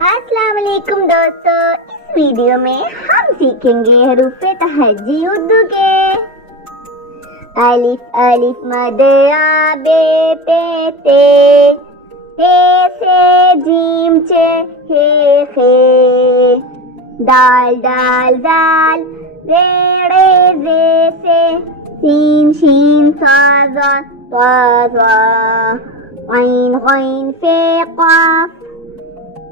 अस्सलाम वालेकुम दोस्तों, इस वीडियो में हम सीखेंगे हरूफे तहज्जी उर्दू के। अलिफ अलिफ मद आ बे पे ते, हे से जीम चे हे खे, दाल दाल दाल रे रे जे से, सीन शीन सा ज़ा ता ज़ा, गैन गैन फे क़ाफ,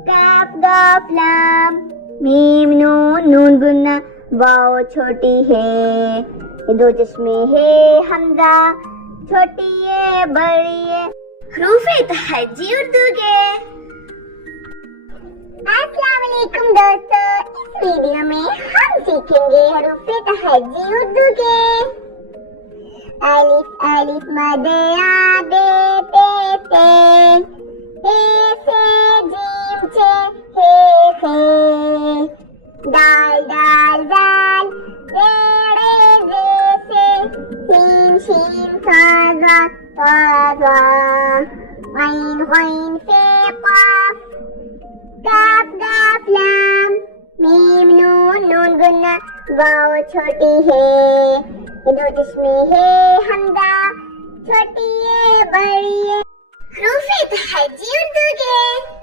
काफ गाफ लाम मीम नून नून गुन्ना वाओ छोटी है, ये दो चश्मे है हमजा छोटी है बड़ी है। हरूफे तहज्जी उर्दू के। अस्सलाम वालेकुम दोस्तों, इस वीडियो में हम सीखेंगे हरूफे तहज्जी उर्दू के। अलिफ अलिफ मद आ बे पे ते, हे से जीम चे हे खे, दाल दाल दाल रे रे जे से, सीन शीन सा ज़ा ता ज़ा, गैन गैन फे क़ाफ, काफ गाफ लाम मीम नून नून गुन्ना वाओ छोटी है, ये दो चश्मे है हमजा छोटी है बड़ी है। हरूफे तहज्जी उर्दू के।